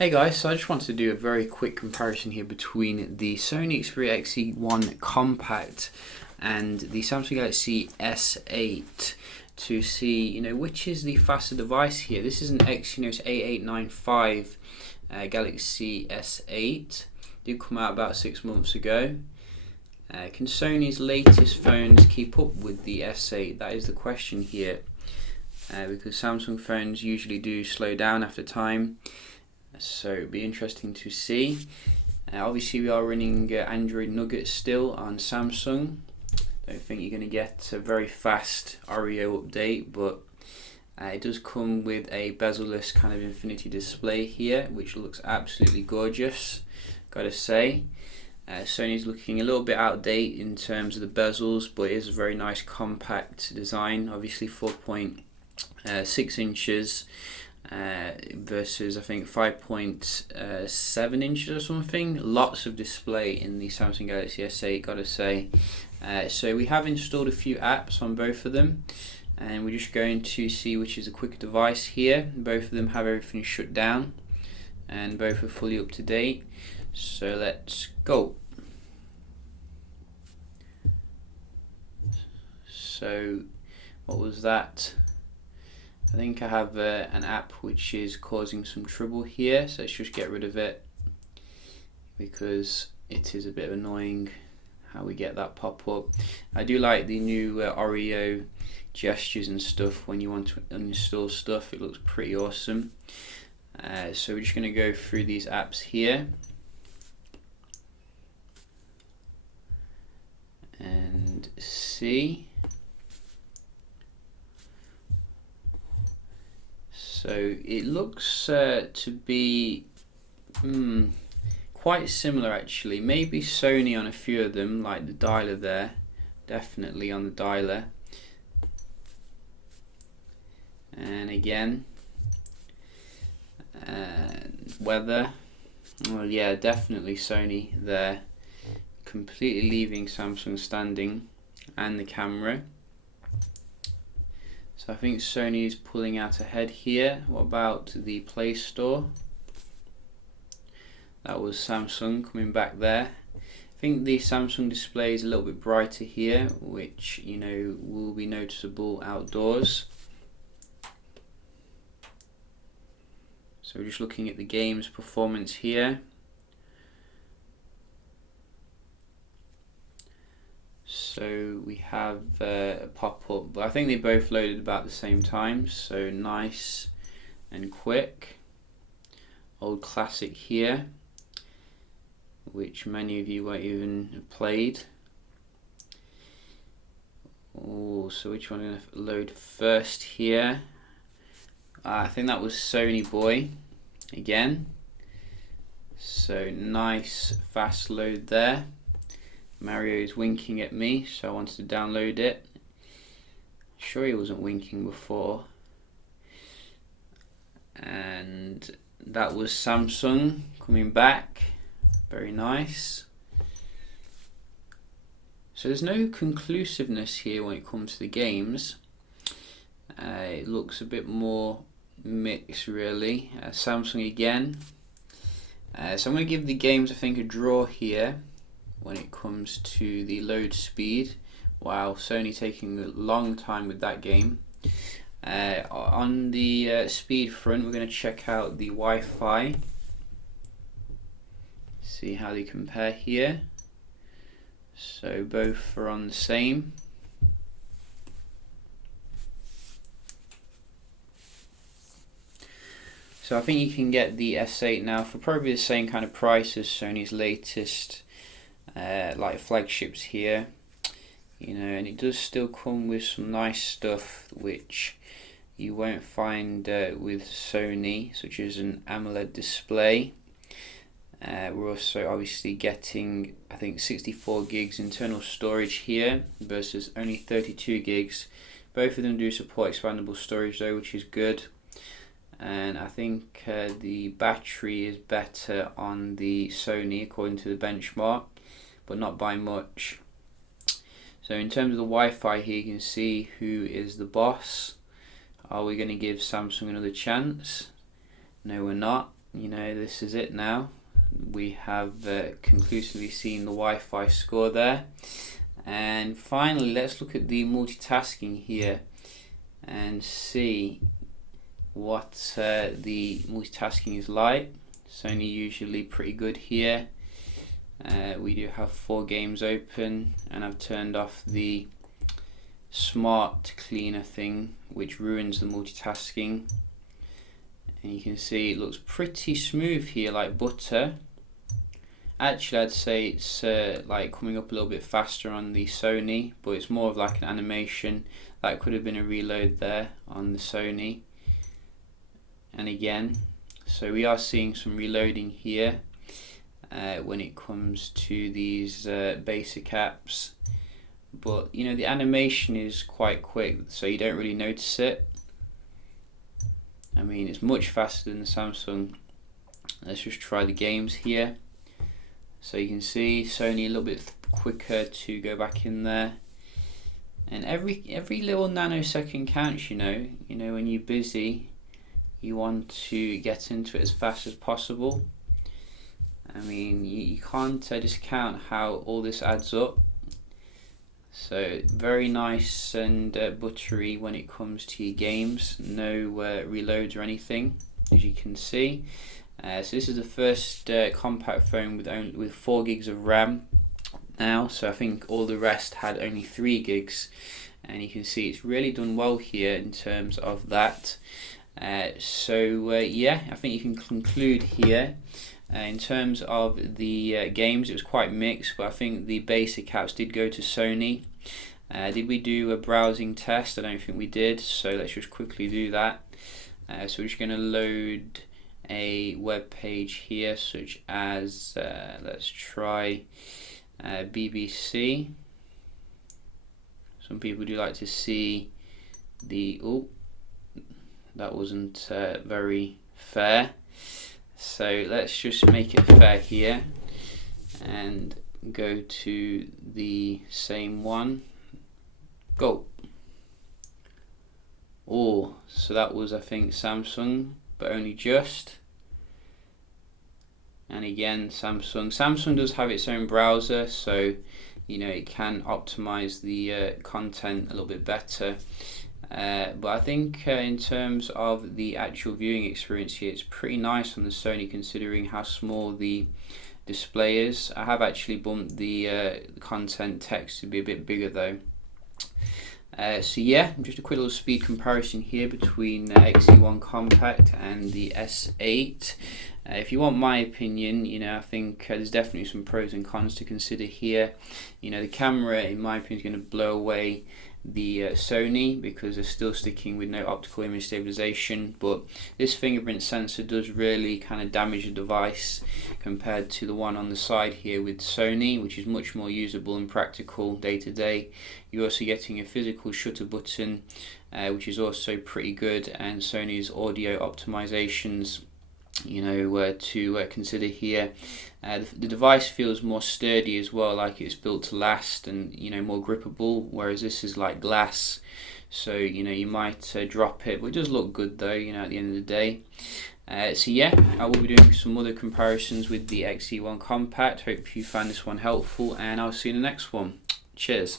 Hey guys, so I just wanted to do a very quick comparison here between the Sony Xperia XZ1 Compact and the Samsung Galaxy S8 to see, which is the faster device here. This is an Exynos 8895 Galaxy S8. Did come out about 6 months ago. Can Sony's latest phones keep up with the S8? That is the question here, because Samsung phones usually do slow down after time. So it'll be interesting to see. Obviously we are running Android Nougat still on Samsung. Don't think you're going to get a very fast Oreo update, but it does come with a bezel-less kind of infinity display here, which looks absolutely gorgeous, gotta say. Sony's looking a little bit out of date in terms of the bezels, but it is a very nice compact design. Obviously 4.6 inches. Versus I think 5.7 inches or something. Lots of display in the Samsung Galaxy S8, gotta say. So we have installed a few apps on both of them, and we're just going to see which is a quicker device here. Both of them have everything shut down and both are fully up to date. So let's go. So what was that? I think I have an app which is causing some trouble here, so let's just get rid of it because it is a bit annoying how we get that pop up. I do like the new Oreo gestures and stuff when you want to uninstall stuff. It looks pretty awesome. So we're just going to go through these apps here and see. So it looks to be quite similar actually. Maybe Sony on a few of them, like the dialer there, definitely on the dialer. And again, weather, well yeah, definitely Sony there, completely leaving Samsung standing, and the camera. So I think Sony is pulling out ahead here. What about the Play Store? That was Samsung coming back there. I think the Samsung display is a little bit brighter here, which will be noticeable outdoors. So we're just looking at the game's performance here. So we have a pop-up, but I think they both loaded about the same time, so nice and quick. Old classic here, which many of you won't even have played. Oh, so which one am I going to load first here? I think that was Sony Boy again. So nice fast load there. Mario is winking at me, so I wanted to download it. Sure he wasn't winking before. And that was Samsung coming back. Very nice. So there's no conclusiveness here when it comes to the games. It looks a bit more mixed really. Samsung again. So I'm going to give the games I think a draw here when it comes to the load speed, while Sony taking a long time with that game. On the speed front, we're going to check out the Wi-Fi, see how they compare here. So both are on the same. So I think you can get the S8 now for probably the same kind of price as Sony's latest like flagships here, and it does still come with some nice stuff which you won't find with Sony, such as an AMOLED display. We're also obviously getting, I think, 64 gigs internal storage here versus only 32 gigs. Both of them do support expandable storage though, which is good. And I think the battery is better on the Sony according to the benchmark, but not by much. So in terms of the Wi-Fi here, you can see who is the boss. Are we going to give Samsung another chance? No, we're not. this is it now. We have conclusively seen the Wi-Fi score there. And finally, let's look at the multitasking here and see what the multitasking is like. Sony usually pretty good here. We do have 4 games open, and I've turned off the smart cleaner thing, which ruins the multitasking. And you can see it looks pretty smooth here, like butter. Actually, I'd say it's like coming up a little bit faster on the Sony, but it's more of like an animation. That could have been a reload there on the Sony. And again, so we are seeing some reloading here when it comes to these basic apps. But the animation is quite quick, so you don't really notice it. I mean, it's much faster than the Samsung. Let's just try the games here. So you can see Sony a little bit quicker to go back in there, and every little nanosecond counts. When you're busy, you want to get into it as fast as possible. I mean, you can't discount how all this adds up. So very nice and buttery when it comes to your games. No reloads or anything, as you can see. So this is the first compact phone with 4 gigs of RAM now. So I think all the rest had only 3 gigs, and you can see it's really done well here in terms of that. Yeah, I think you can conclude here. In terms of the games, it was quite mixed, but I think the basic apps did go to Sony. Did we do a browsing test? I don't think we did, so let's just quickly do that. So we're just going to load a web page here, such as let's try BBC. Some people do like to see the that wasn't very fair, so let's just make it fair here and go to the same one. Go. So that was, I think, Samsung, but only just. And again, Samsung does have its own browser, so it can optimize the content a little bit better. But I think in terms of the actual viewing experience here, it's pretty nice on the Sony, considering how small the display is. I have actually bumped the content text to be a bit bigger though. So yeah, just a quick little speed comparison here between XZ1 Compact and the S8. If you want my opinion, I think there's definitely some pros and cons to consider here. The camera, in my opinion, is going to blow away the Sony, because they're still sticking with no optical image stabilization, but this fingerprint sensor does really kind of damage the device compared to the one on the side here with Sony, which is much more usable and practical day to day. You're also getting a physical shutter button, which is also pretty good, and Sony's audio optimizations to consider here. The device feels more sturdy as well, like it's built to last, and more grippable, whereas this is like glass, so you might drop it, but it does look good though, at the end of the day. So yeah, I will be doing some other comparisons with the XZ1 Compact. Hope you found this one helpful, and I'll see you in the next one. Cheers.